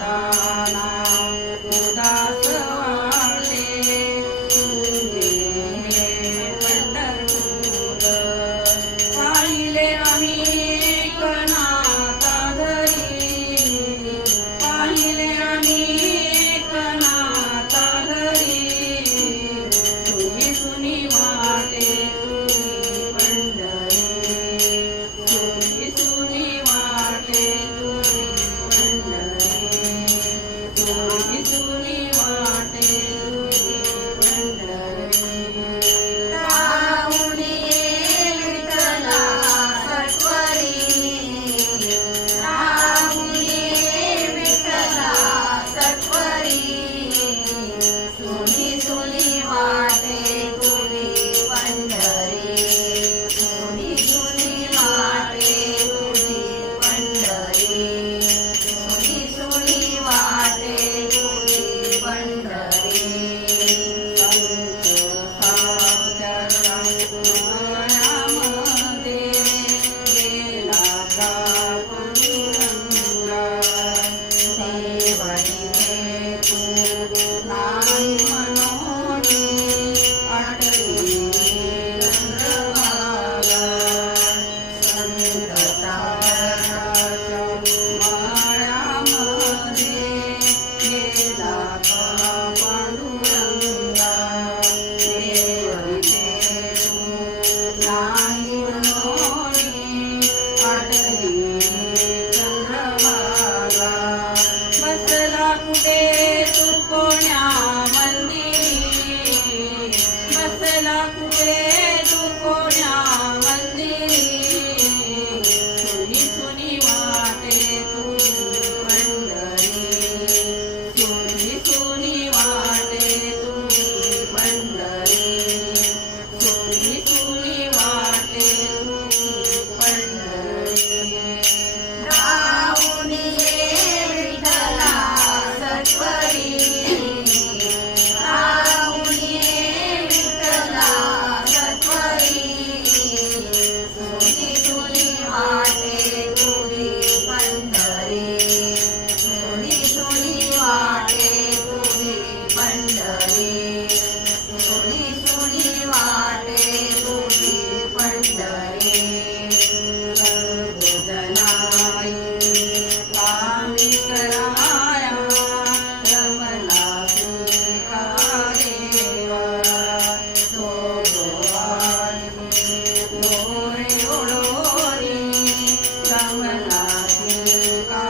जाताना उदास वाटे तुझे पंढरपूर पाहिले आम्ही एकनाथा घरी पाहिले आम्ही एकनाथा घरी तुझी सुनी वाटे तुझी पंढरी तुझी सुनी वाटे तुझी पंढरी तुझी सुनी वाटे तुझी पंढरी राहुनी विठ्ठला सत्वरी राहुनी विठ्ठला सत्वरी सुनी सुनी वाटे तुझी पंढरी सुनी सुनी वाटे तुझी पंढरी सुनी सुनी वाटे तुझी पंढरी मयामध्ये गेला का पांडुरंगा देवळीने तू नाही मनोनी आठवी चंद्रभागा संत सागराच्या माळ्यामध्ये गेला का पांडुरंगा देवळीने तू नाही मनोनी आठवी चंद्रभागा बसला कुठे तू कोण्या मंदिरी बसला कुठे तू कोण्या मंदिरी सुनी सुनी वाटे तुझी पंढरी सुनी सुनी वाटे तुझी पंढरी सुनी सुनी वाटे तुझी पंढरी राहुनी विठ्ठला सत्वरी राहुनी विठ्ठला सत्वरी सुनी सुनी वाटे तुझी पंढरी सुनी सुनी वाटे तुझी पंढरी सुनी सुनी वाटे तुझी पंढरी सर्वजनाई कामी कराया रमला तुका देवा तो गोवानी लोरे ओढोरी रमला तुका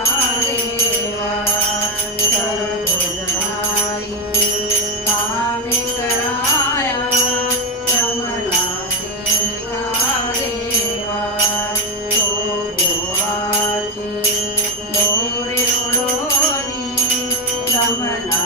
देवा सर्वजनाई कामी कराया रमला तुका देवा तो गोवाची लोरे ओढोरी रमला